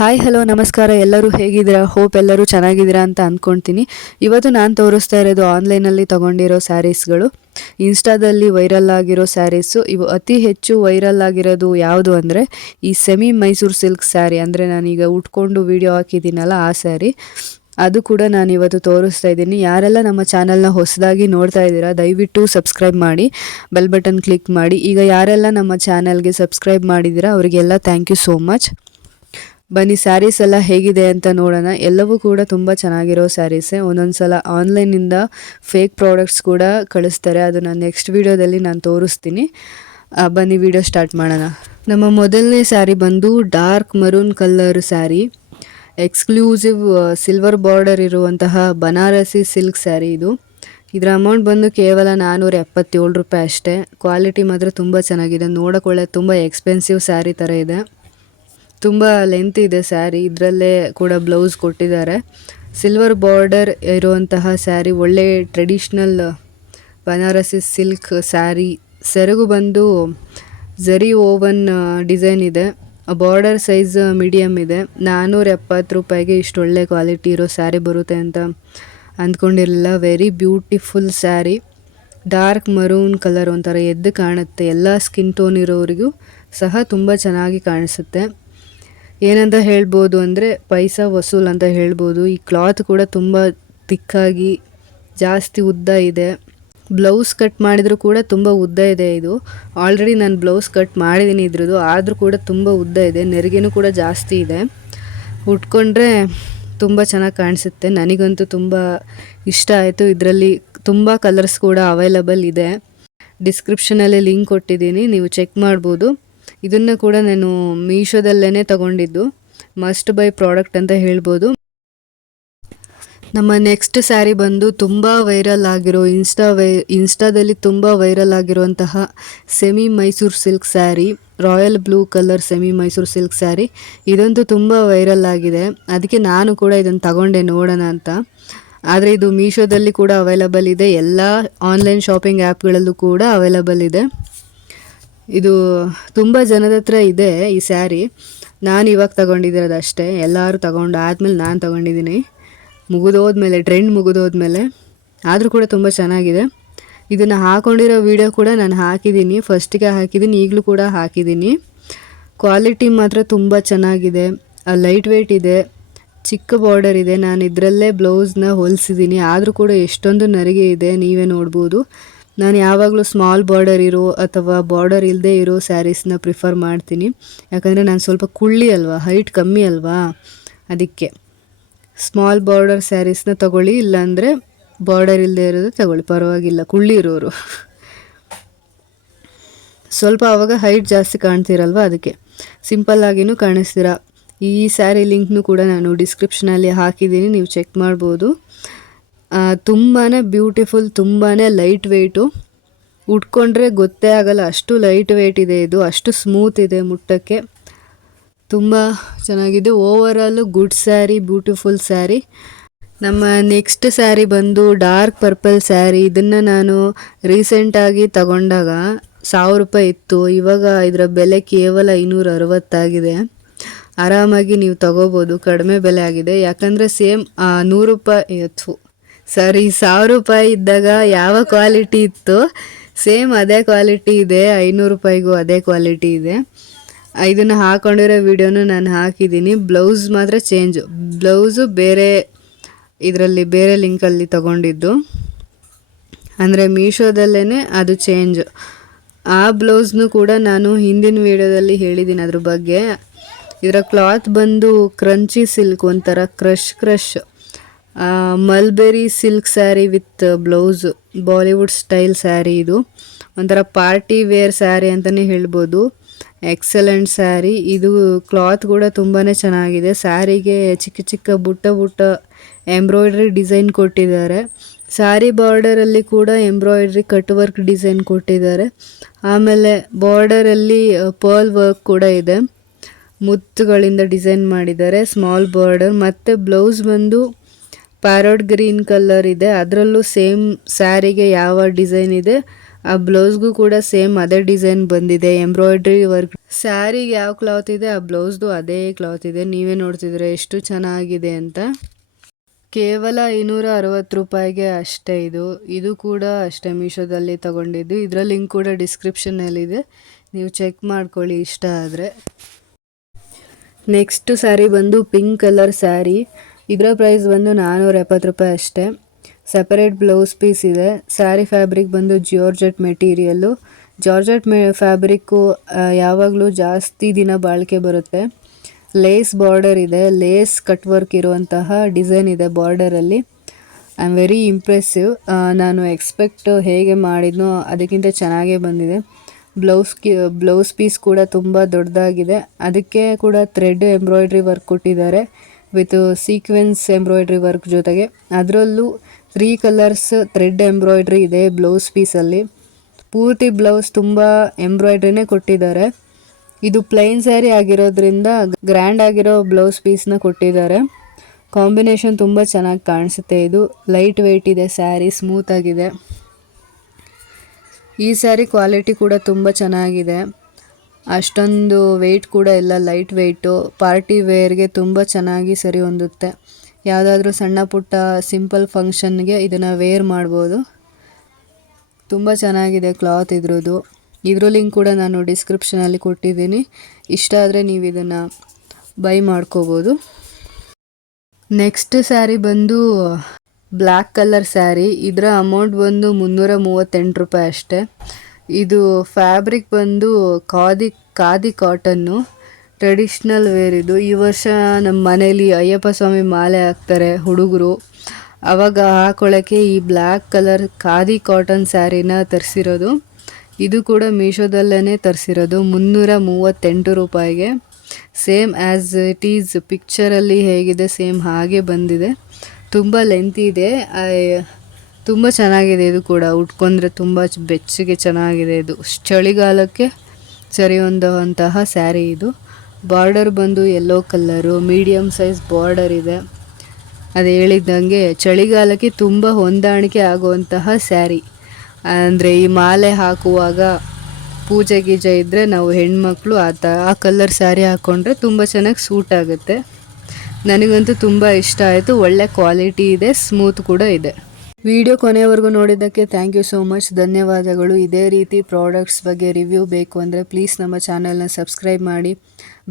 Hi hello ನಮಸ್ಕಾರ. ಎಲ್ಲರೂ ಹೇಗಿದ್ದೀರಾ? ಹೋಪ್ ಎಲ್ಲರೂ ಚೆನ್ನಾಗಿದ್ದೀರಾ ಅಂತ ಅಂದ್ಕೊಳ್ತೀನಿ. ಇವತ್ತು ನಾನು ತೋರಿಸ್ತಾ ಇರೋದು ಆನ್ಲೈನಲ್ಲಿ ತೊಗೊಂಡಿರೋ ಸ್ಯಾರೀಸ್ಗಳು. ಇನ್ಸ್ಟಾದಲ್ಲಿ ವೈರಲ್ ಆಗಿರೋ ಸ್ಯಾರೀಸು. ಇವು ಅತಿ ಹೆಚ್ಚು ವೈರಲ್ ಆಗಿರೋದು ಯಾವುದು ಅಂದರೆ ಈ ಸೆಮಿ ಮೈಸೂರು ಸಿಲ್ಕ್ ಸ್ಯಾರಿ, ಅಂದರೆ ನಾನೀಗ ಉಟ್ಕೊಂಡು ವಿಡಿಯೋ ಹಾಕಿದ್ದೀನಲ್ಲ ಆ ಸ್ಯಾರಿ. ಅದು ಕೂಡ ನಾನು ಇವತ್ತು ತೋರಿಸ್ತಾ ಇದ್ದೀನಿ. ಯಾರೆಲ್ಲ ನಮ್ಮ ಚಾನಲ್ನ ಹೊಸದಾಗಿ ನೋಡ್ತಾ ಇದ್ದೀರಾ ದಯವಿಟ್ಟು ಸಬ್ಸ್ಕ್ರೈಬ್ ಮಾಡಿ, ಬೆಲ್ ಬಟನ್ ಕ್ಲಿಕ್ ಮಾಡಿ. ಈಗ ಯಾರೆಲ್ಲ ನಮ್ಮ ಚಾನಲ್ಗೆ ಸಬ್ಸ್ಕ್ರೈಬ್ ಮಾಡಿದ್ದೀರಾ ಅವರಿಗೆಲ್ಲ ಥ್ಯಾಂಕ್ ಯು ಸೋ ಮಚ್. ಬನ್ನಿ ಸ್ಯಾರೀಸ್ ಎಲ್ಲ ಹೇಗಿದೆ ಅಂತ ನೋಡೋಣ. ಎಲ್ಲವೂ ಕೂಡ ತುಂಬ ಚೆನ್ನಾಗಿರೋ ಸ್ಯಾರೀಸೇ. ಒಂದೊಂದು ಸಲ ಆನ್ಲೈನಿಂದ ಫೇಕ್ ಪ್ರಾಡಕ್ಟ್ಸ್ ಕೂಡ ಕಳಿಸ್ತಾರೆ. ಅದು ನಾನು ನೆಕ್ಸ್ಟ್ ವೀಡಿಯೋದಲ್ಲಿ ನಾನು ತೋರಿಸ್ತೀನಿ. ಬನ್ನಿ ವಿಡಿಯೋ ಸ್ಟಾರ್ಟ್ ಮಾಡೋಣ. ನಮ್ಮ ಮೊದಲನೇ ಸ್ಯಾರಿ ಬಂದು dark maroon colour sari, exclusive silver border ಇರುವಂತಹ ಬನಾರಸಿ ಸಿಲ್ಕ್ ಸ್ಯಾರಿ ಇದು. ಇದರ ಅಮೌಂಟ್ ಬಂದು ಕೇವಲ 477 ರೂಪಾಯಿ ಅಷ್ಟೇ. ಕ್ವಾಲಿಟಿ ಮಾತ್ರ ತುಂಬ ಚೆನ್ನಾಗಿದೆ. ನೋಡೋಕೊಳ್ಳೆ ತುಂಬ ಎಕ್ಸ್ಪೆನ್ಸಿವ್ ಸ್ಯಾರಿ ಥರ ಇದೆ. ತುಂಬ ಲೆಂತ್ ಇದೆ ಸ್ಯಾರಿ. ಇದರಲ್ಲೇ ಕೂಡ ಬ್ಲೌಸ್ ಕೊಟ್ಟಿದ್ದಾರೆ. ಸಿಲ್ವರ್ ಬಾರ್ಡರ್ ಇರುವಂತಹ ಸ್ಯಾರಿ, ಒಳ್ಳೆ ಟ್ರೆಡಿಷ್ನಲ್ ಬನಾರಸಿ ಸಿಲ್ಕ್ ಸ್ಯಾರಿ. ಸೆರಗು ಬಂದು ಝರಿ ಓವನ್ ಡಿಸೈನ್ ಇದೆ. ಬಾರ್ಡರ್ ಸೈಜ್ ಮೀಡಿಯಮ್ ಇದೆ. 470 ರೂಪಾಯಿಗೆ ಇಷ್ಟು ಒಳ್ಳೆ ಕ್ವಾಲಿಟಿ ಇರೋ ಸ್ಯಾರಿ ಬರುತ್ತೆ ಅಂತ ಅಂದ್ಕೊಂಡಿರಲಿಲ್ಲ. Very beautiful sari. Dark maroon colour ಒಂಥರ ಎದ್ದು ಕಾಣುತ್ತೆ. ಎಲ್ಲ ಸ್ಕಿನ್ ಟೋನ್ ಇರೋರಿಗೂ ಸಹ ತುಂಬ ಚೆನ್ನಾಗಿ ಕಾಣಿಸುತ್ತೆ. ಏನಂತ ಹೇಳ್ಬೋದು ಅಂದರೆ ಪೈಸಾ ವಸೂಲ್ ಅಂತ ಹೇಳ್ಬೋದು. ಈ ಕ್ಲಾತ್ ಕೂಡ ತುಂಬ ತಿಕ್ಕಾಗಿ ಜಾಸ್ತಿ ಉದ್ದ ಇದೆ. ಬ್ಲೌಸ್ ಕಟ್ ಮಾಡಿದರೂ ಕೂಡ ತುಂಬ ಉದ್ದ ಇದೆ. ಇದು ಆಲ್ರೆಡಿ ನಾನು ಬ್ಲೌಸ್ ಕಟ್ ಮಾಡಿದ್ದೀನಿ ಇದ್ರದ್ದು, ಆದರೂ ಕೂಡ ತುಂಬ ಉದ್ದ ಇದೆ. ನೆರಿಗೆನೂ ಕೂಡ ಜಾಸ್ತಿ ಇದೆ. ಉಟ್ಕೊಂಡ್ರೆ ತುಂಬ ಚೆನ್ನಾಗಿ ಕಾಣಿಸುತ್ತೆ. ನನಗಂತೂ ತುಂಬ ಇಷ್ಟ ಆಯಿತು. ಇದರಲ್ಲಿ ತುಂಬ ಕಲರ್ಸ್ ಕೂಡ ಅವೈಲಬಲ್ ಇದೆ. ಡಿಸ್ಕ್ರಿಪ್ಷನಲ್ಲಿ ಲಿಂಕ್ ಕೊಟ್ಟಿದ್ದೀನಿ, ನೀವು ಚೆಕ್ ಮಾಡ್ಬೋದು. ಇದನ್ನು ಕೂಡ ನಾನು ಮೀಶೋದಲ್ಲೇ ತಗೊಂಡಿದ್ದು. ಮಸ್ಟ್ ಬೈ ಪ್ರಾಡಕ್ಟ್ ಅಂತ ಹೇಳ್ಬೋದು. ನಮ್ಮ ನೆಕ್ಸ್ಟ್ ಸ್ಯಾರಿ ಬಂದು ತುಂಬ ವೈರಲ್ ಆಗಿರೋ ಇನ್ಸ್ಟಾದಲ್ಲಿ ತುಂಬ ವೈರಲ್ ಆಗಿರುವಂತಹ semi Mysuru silk sari, royal blue colour semi Mysuru silk sari. ಇದಂತೂ ತುಂಬ ವೈರಲ್ ಆಗಿದೆ. ಅದಕ್ಕೆ ನಾನು ಕೂಡ ಇದನ್ನು ತಗೊಂಡೆ ನೋಡೋಣ ಅಂತ. ಆದರೆ ಇದು ಮೀಶೋದಲ್ಲಿ ಕೂಡ ಅವೈಲಬಲ್ ಇದೆ. ಎಲ್ಲ ಆನ್ಲೈನ್ ಶಾಪಿಂಗ್ ಆ್ಯಪ್ಗಳಲ್ಲೂ ಕೂಡ ಅವೈಲಬಲ್ ಇದೆ. ಇದು ತುಂಬ ಜನದ ಹತ್ರ ಇದೆ ಈ ಸ್ಯಾರಿ. ನಾನು ಇವಾಗ ತಗೊಂಡಿದ್ದಿರೋದು ಅಷ್ಟೇ. ಎಲ್ಲರೂ ತಗೊಂಡು ಆದಮೇಲೆ ನಾನು ತಗೊಂಡಿದ್ದೀನಿ, ಮುಗಿದೋದ್ಮೇಲೆ, ಟ್ರೆಂಡ್ ಮುಗಿದೋದ್ಮೇಲೆ. ಆದರೂ ಕೂಡ ತುಂಬ ಚೆನ್ನಾಗಿದೆ. ಇದನ್ನು ಹಾಕೊಂಡಿರೋ ವಿಡಿಯೋ ಕೂಡ ನಾನು ಹಾಕಿದ್ದೀನಿ. ಫಸ್ಟಿಗೆ ಹಾಕಿದ್ದೀನಿ, ಈಗಲೂ ಕೂಡ ಹಾಕಿದ್ದೀನಿ. ಕ್ವಾಲಿಟಿ ಮಾತ್ರ ತುಂಬ ಚೆನ್ನಾಗಿದೆ. ಲೈಟ್ ವೆಯ್ಟ್ ಇದೆ, ಚಿಕ್ಕ ಬಾರ್ಡರ್ ಇದೆ. ನಾನು ಇದರಲ್ಲೇ ಬ್ಲೌಸ್ನ ಹೊಲಿಸಿದ್ದೀನಿ, ಆದರೂ ಕೂಡ ಎಷ್ಟೊಂದು ನರಿಗೆ ಇದೆ, ನೀವೇ ನೋಡ್ಬೋದು. ನಾನು ಯಾವಾಗಲೂ ಸ್ಮಾಲ್ ಬಾರ್ಡರ್ ಇರೋ ಅಥವಾ ಬಾರ್ಡರ್ ಇಲ್ಲದೆ ಇರೋ ಸ್ಯಾರೀಸ್ನ ಪ್ರಿಫರ್ ಮಾಡ್ತೀನಿ. ಯಾಕಂದರೆ ನಾನು ಸ್ವಲ್ಪ ಕುಳ್ಳಿ ಅಲ್ವಾ, ಹೈಟ್ ಕಮ್ಮಿ ಅಲ್ವಾ, ಅದಕ್ಕೆ ಸ್ಮಾಲ್ ಬಾರ್ಡರ್ ಸ್ಯಾರೀಸ್ನ ತಗೊಳ್ಳಿ. ಇಲ್ಲಾಂದರೆ ಬಾರ್ಡರ್ ಇಲ್ಲದೆ ಇರೋದು ತಗೊಳ್ಳಿ, ಪರವಾಗಿಲ್ಲ. ಕುಳ್ಳಿ ಇರೋರು ಸ್ವಲ್ಪ ಆವಾಗ ಹೈಟ್ ಜಾಸ್ತಿ ಕಾಣ್ತೀರಲ್ವ, ಅದಕ್ಕೆ ಸಿಂಪಲ್ಲಾಗಿನೂ ಕಾಣಿಸ್ತೀರಾ. ಈ ಸ್ಯಾರಿ ಲಿಂಕ್ನು ಕೂಡ ನಾನು ಡಿಸ್ಕ್ರಿಪ್ಷನಲ್ಲಿ ಹಾಕಿದ್ದೀನಿ, ನೀವು ಚೆಕ್ ಮಾಡ್ಬೋದು. ತುಂಬಾ ಬ್ಯೂಟಿಫುಲ್, ತುಂಬಾ ಲೈಟ್ ವೆಯ್ಟು. ಉಟ್ಕೊಂಡ್ರೆ ಗೊತ್ತೇ ಆಗಲ್ಲ, ಅಷ್ಟು ಲೈಟ್ ವೆಯ್ಟ್ ಇದೆ ಇದು. ಅಷ್ಟು ಸ್ಮೂತ್ ಇದೆ ಮುಟ್ಟಕ್ಕೆ. ತುಂಬ ಚೆನ್ನಾಗಿದೆ. Overall good sari, beautiful sari. ನಮ್ಮ ನೆಕ್ಸ್ಟ್ ಸ್ಯಾರಿ ಬಂದು ಡಾರ್ಕ್ ಪರ್ಪಲ್ ಸ್ಯಾರಿ. ಇದನ್ನು ನಾನು ರೀಸೆಂಟಾಗಿ ತಗೊಂಡಾಗ 1000 ರೂಪಾಯಿ ಇತ್ತು. ಇವಾಗ ಇದರ ಬೆಲೆ ಕೇವಲ 260 ಆಗಿದೆ. ಆರಾಮಾಗಿ ನೀವು ತಗೋಬೋದು, ಕಡಿಮೆ ಬೆಲೆ ಆಗಿದೆ. ಯಾಕಂದರೆ ಸೇಮ್ 100 ರೂಪಾಯಿ 1000 ರೂಪಾಯಿ ಇದ್ದಾಗ ಯಾವ ಕ್ವಾಲಿಟಿ ಇತ್ತು ಸೇಮ್ ಅದೇ ಕ್ವಾಲಿಟಿ ಇದೆ. 500 ರೂಪಾಯಿಗೂ ಅದೇ ಕ್ವಾಲಿಟಿ ಇದೆ. ಇದನ್ನು ಹಾಕೊಂಡಿರೋ ವಿಡಿಯೋನು ನಾನು ಹಾಕಿದ್ದೀನಿ. ಬ್ಲೌಸ್ ಮಾತ್ರ ಚೇಂಜ್. ಬ್ಲೌಸು ಬೇರೆ, ಇದರಲ್ಲಿ ಬೇರೆ ಲಿಂಕಲ್ಲಿ ತಗೊಂಡಿದ್ದು, ಅಂದರೆ ಮೀಶೋದಲ್ಲೇ ಅದು ಚೇಂಜ್. ಆ ಬ್ಲೌಸ್ನು ಕೂಡ ನಾನು ಹಿಂದಿನ ವಿಡಿಯೋದಲ್ಲಿ ಹೇಳಿದ್ದೀನಿ ಅದ್ರ ಬಗ್ಗೆ. ಇದರ ಕ್ಲಾತ್ ಬಂದು ಕ್ರಂಚಿ ಸಿಲ್ಕ್, ಒಂಥರ crush mulberry silk sari with blouse. Bollywood style sari ಇದು. ಒಂಥರ ಪಾರ್ಟಿ ವೇರ್ ಸ್ಯಾರಿ ಅಂತಲೇ ಹೇಳ್ಬೋದು. ಎಕ್ಸಲೆಂಟ್ ಸ್ಯಾರಿ ಇದು. ಕ್ಲಾತ್ ಕೂಡ ತುಂಬಾ ಚೆನ್ನಾಗಿದೆ. ಸ್ಯಾರಿಗೆ ಚಿಕ್ಕ ಚಿಕ್ಕ ಬುಟ್ಟ ಎಂಬ್ರಾಯ್ಡ್ರಿ ಡಿಸೈನ್ ಕೊಟ್ಟಿದ್ದಾರೆ. ಸ್ಯಾರಿ ಬಾರ್ಡರಲ್ಲಿ ಕೂಡ ಎಂಬ್ರಾಯ್ಡ್ರಿ ಕಟ್ ವರ್ಕ್ ಡಿಸೈನ್ ಕೊಟ್ಟಿದ್ದಾರೆ. ಆಮೇಲೆ ಬಾರ್ಡರಲ್ಲಿ ಪರ್ಲ್ ವರ್ಕ್ ಕೂಡ ಇದೆ. ಮುತ್ತುಗಳಿಂದ ಡಿಸೈನ್ ಮಾಡಿದ್ದಾರೆ. Small border. ಮತ್ತು ಬ್ಲೌಸ್ ಬಂದು ಪ್ಯಾರೋಟ್ ಗ್ರೀನ್ ಕಲರ್ ಇದೆ. ಅದರಲ್ಲೂ ಸೇಮ್ ಸ್ಯಾರಿಗೆ ಯಾವ ಡಿಸೈನ್ ಇದೆ ಆ ಬ್ಲೌಸ್ಗೂ ಕೂಡ ಸೇಮ್ ಅದೇ ಡಿಸೈನ್ ಬಂದಿದೆ, ಎಂಬ್ರಾಯ್ಡ್ರಿ ವರ್ಕ್. ಸ್ಯಾರಿಗೆ ಯಾವ ಕ್ಲಾತ್ ಇದೆ ಆ ಬ್ಲೌಸ್ದು ಅದೇ ಕ್ಲಾತ್ ಇದೆ. ನೀವೇ ನೋಡ್ತಿದ್ರೆ ಎಷ್ಟು ಚೆನ್ನಾಗಿದೆ ಅಂತ. ಕೇವಲ 260 ರೂಪಾಯಿಗೆ ಅಷ್ಟೇ ಇದು ಕೂಡ ಅಷ್ಟೇ ಮೀಶೋದಲ್ಲಿ ತಗೊಂಡಿದ್ದು. ಇದರ ಲಿಂಕ್ ಕೂಡ ಡಿಸ್ಕ್ರಿಪ್ಷನ್ನಲ್ಲಿದೆ, ನೀವು ಚೆಕ್ ಮಾಡ್ಕೊಳ್ಳಿ ಇಷ್ಟ ಆದರೆ. ನೆಕ್ಸ್ಟ್ ಸ್ಯಾರಿ ಬಂದು ಪಿಂಕ್ ಕಲರ್ ಸ್ಯಾರಿ. ಇದರ ಪ್ರೈಸ್ ಬಂದು 470 ರೂಪಾಯಿ ಅಷ್ಟೇ. ಸೆಪರೇಟ್ ಬ್ಲೌಸ್ ಪೀಸ್ ಇದೆ. ಸ್ಯಾರಿ ಫ್ಯಾಬ್ರಿಕ್ ಬಂದು ಜಾರ್ಜೆಟ್ ಮೆಟೀರಿಯಲ್ಲು. ಜಾರ್ಜೆಟ್ ಫ್ಯಾಬ್ರಿಕ್ಕು ಯಾವಾಗಲೂ ಜಾಸ್ತಿ ದಿನ ಬಾಳಿಕೆ ಬರುತ್ತೆ. ಲೇಸ್ ಬಾರ್ಡರ್ ಇದೆ, ಲೇಸ್ ಕಟ್ ವರ್ಕ್ ಇರುವಂತಹ ಡಿಸೈನ್ ಇದೆ ಬಾರ್ಡರಲ್ಲಿ. I am very impressive. ನಾನು ಎಕ್ಸ್ಪೆಕ್ಟ್ ಹೇಗೆ ಮಾಡಿದ್ನೋ ಅದಕ್ಕಿಂತ ಚೆನ್ನಾಗೇ ಬಂದಿದೆ. ಬ್ಲೌಸ್ ಪೀಸ್ ಕೂಡ ತುಂಬ ದೊಡ್ಡದಾಗಿದೆ. ಅದಕ್ಕೆ ಕೂಡ ಥ್ರೆಡ್ ಎಂಬ್ರಾಯ್ಡ್ರಿ ವರ್ಕ್ ಕೊಟ್ಟಿದ್ದಾರೆ ವಿತ್ ಸೀಕ್ವೆನ್ಸ್ ಎಂಬ್ರಾಯ್ಡ್ರಿ ವರ್ಕ್ ಜೊತೆಗೆ. ಅದರಲ್ಲೂ 3 ಕಲರ್ಸ್ ಥ್ರೆಡ್ ಎಂಬ್ರಾಯ್ಡ್ರಿ ಇದೆ ಬ್ಲೌಸ್ ಪೀಸಲ್ಲಿ. ಪೂರ್ತಿ ಬ್ಲೌಸ್ ತುಂಬ ಎಂಬ್ರಾಯ್ಡ್ರಿನೇ ಕೊಟ್ಟಿದ್ದಾರೆ. ಇದು ಪ್ಲೈನ್ ಸ್ಯಾರಿ ಆಗಿರೋದ್ರಿಂದ ಗ್ರ್ಯಾಂಡ್ ಆಗಿರೋ ಬ್ಲೌಸ್ ಪೀಸ್ನ ಕೊಟ್ಟಿದ್ದಾರೆ. ಕಾಂಬಿನೇಷನ್ ತುಂಬ ಚೆನ್ನಾಗಿ ಕಾಣಿಸುತ್ತೆ. ಇದು ಲೈಟ್ ವೆಯ್ಟ್ ಇದೆ ಸ್ಯಾರಿ, ಸ್ಮೂತ್ ಆಗಿದೆ. ಈ ಸ್ಯಾರಿ ಕ್ವಾಲಿಟಿ ಕೂಡ ತುಂಬ ಚೆನ್ನಾಗಿದೆ. ಅಷ್ಟೊಂದು ವೆಯ್ಟ್ ಕೂಡ ಇಲ್ಲ, ಲೈಟ್ ವೆಯ್ಟು. ಪಾರ್ಟಿ ವೇರ್ಗೆ ತುಂಬ ಚೆನ್ನಾಗಿ ಸರಿ ಹೊಂದುತ್ತೆ. ಯಾವುದಾದ್ರೂ ಸಣ್ಣ ಪುಟ್ಟ ಸಿಂಪಲ್ ಫಂಕ್ಷನ್ಗೆ ಇದನ್ನು ವೇರ್ ಮಾಡ್ಬೋದು. ತುಂಬ ಚೆನ್ನಾಗಿದೆ ಕ್ಲಾತ್ ಇದ್ರದ್ದು. ಇದ್ರ ಲಿಂಕ್ ಕೂಡ ನಾನು ಡಿಸ್ಕ್ರಿಪ್ಷನಲ್ಲಿ ಕೊಟ್ಟಿದ್ದೀನಿ. ಇಷ್ಟ ಆದರೆ ನೀವು ಇದನ್ನು ಬೈ ಮಾಡ್ಕೋಬೋದು. ನೆಕ್ಸ್ಟ್ ಸ್ಯಾರಿ ಬಂದು ಬ್ಲ್ಯಾಕ್ ಕಲರ್ ಸ್ಯಾರಿ. ಇದರ ಅಮೌಂಟ್ ಬಂದು 338 ರೂಪಾಯಿ ಅಷ್ಟೇ. ಇದು ಫ್ಯಾಬ್ರಿಕ್ ಬಂದು ಖಾದಿ ಕಾಟನ್ನು. ಟ್ರೆಡಿಷ್ನಲ್ ವೇರ್ ಇದು. ಈ ವರ್ಷ ನಮ್ಮ ಮನೇಲಿ ಅಯ್ಯಪ್ಪ ಸ್ವಾಮಿ ಮಾಲೆ ಹಾಕ್ತಾರೆ ಹುಡುಗರು, ಆವಾಗ ಹಾಕೊಳ್ಳೋಕ್ಕೆ ಈ ಬ್ಲ್ಯಾಕ್ ಕಲರ್ ಖಾದಿ ಕಾಟನ್ ಸ್ಯಾರಿನ ತರಿಸಿರೋದು. ಇದು ಕೂಡ ಮೀಶೋದಲ್ಲೇ ತರಿಸಿರೋದು 338 ರೂಪಾಯಿಗೆ. ಸೇಮ್ ಆ್ಯಸ್ ಇಟ್ ಈಸ್ ಪಿಕ್ಚರಲ್ಲಿ ಹೇಗಿದೆ ಸೇಮ್ ಹಾಗೆ ಬಂದಿದೆ. ತುಂಬ ಲೆಂತಿ ಇದೆ, ತುಂಬ ಚೆನ್ನಾಗಿದೆ. ಇದು ಕೂಡ ಉಟ್ಕೊಂಡ್ರೆ ತುಂಬ ಬೆಚ್ಚಗೆ ಚೆನ್ನಾಗಿದೆ. ಇದು ಚಳಿಗಾಲಕ್ಕೆ ಸರಿ ಹೊಂದುವಂತಹ ಸ್ಯಾರಿ ಇದು. ಬಾರ್ಡರ್ ಬಂದು yellow colour, medium size border ಇದೆ. ಅದು ಹೇಳಿದ್ದಂಗೆ ಚಳಿಗಾಲಕ್ಕೆ ತುಂಬ ಹೊಂದಾಣಿಕೆ ಆಗುವಂತಹ ಸ್ಯಾರಿ. ಅಂದರೆ ಈ ಮಾಲೆ ಹಾಕುವಾಗ ಪೂಜೆ ಗೀಜೆ ಇದ್ದರೆ ನಾವು ಹೆಣ್ಮಕ್ಳು ಆ ಕಲರ್ ಸ್ಯಾರಿ ಹಾಕ್ಕೊಂಡ್ರೆ ತುಂಬ ಚೆನ್ನಾಗಿ ಸೂಟ್ ಆಗುತ್ತೆ. ನನಗಂತೂ ತುಂಬ ಇಷ್ಟ ಆಯಿತು. ಒಳ್ಳೆ ಕ್ವಾಲಿಟಿ ಇದೆ, ಸ್ಮೂತ್ ಕೂಡ ಇದೆ. ವಿಡಿಯೋ ಕೊನೆಯವರೆಗೂ ನೋಡಿದ್ದಕ್ಕೆ ಥ್ಯಾಂಕ್ ಯು ಸೋ ಮಚ್, ಧನ್ಯವಾದಗಳು. ಇದೇ ರೀತಿ ಪ್ರಾಡಕ್ಟ್ಸ್ ಬಗ್ಗೆ ರಿವ್ಯೂ ಬೇಕು ಅಂದರೆ ಪ್ಲೀಸ್ ನಮ್ಮ ಚಾನಲ್ನ ಸಬ್ಸ್ಕ್ರೈಬ್ ಮಾಡಿ,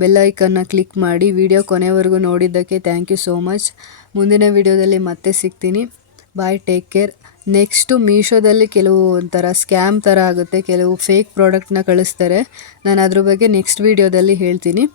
ಬೆಲ್ ಐಕನ್ನ ಕ್ಲಿಕ್ ಮಾಡಿ. ವಿಡಿಯೋ ಕೊನೆಯವರೆಗೂ ನೋಡಿದ್ದಕ್ಕೆ ಥ್ಯಾಂಕ್ ಯು ಸೋ ಮಚ್. ಮುಂದಿನ ವಿಡಿಯೋದಲ್ಲಿ ಮತ್ತೆ ಸಿಗ್ತೀನಿ. ಬಾಯ್, ಟೇಕ್ ಕೇರ್. ನೆಕ್ಸ್ಟು ಮೀಶೋದಲ್ಲಿ ಕೆಲವು ಒಂಥರ ಸ್ಕ್ಯಾಮ್ ಥರ ಆಗುತ್ತೆ, ಕೆಲವು ಫೇಕ್ ಪ್ರಾಡಕ್ಟ್ನ ಕಳಿಸ್ತಾರೆ. ನಾನು ಅದ್ರ ಬಗ್ಗೆ ನೆಕ್ಸ್ಟ್ ವಿಡಿಯೋದಲ್ಲಿ ಹೇಳ್ತೀನಿ.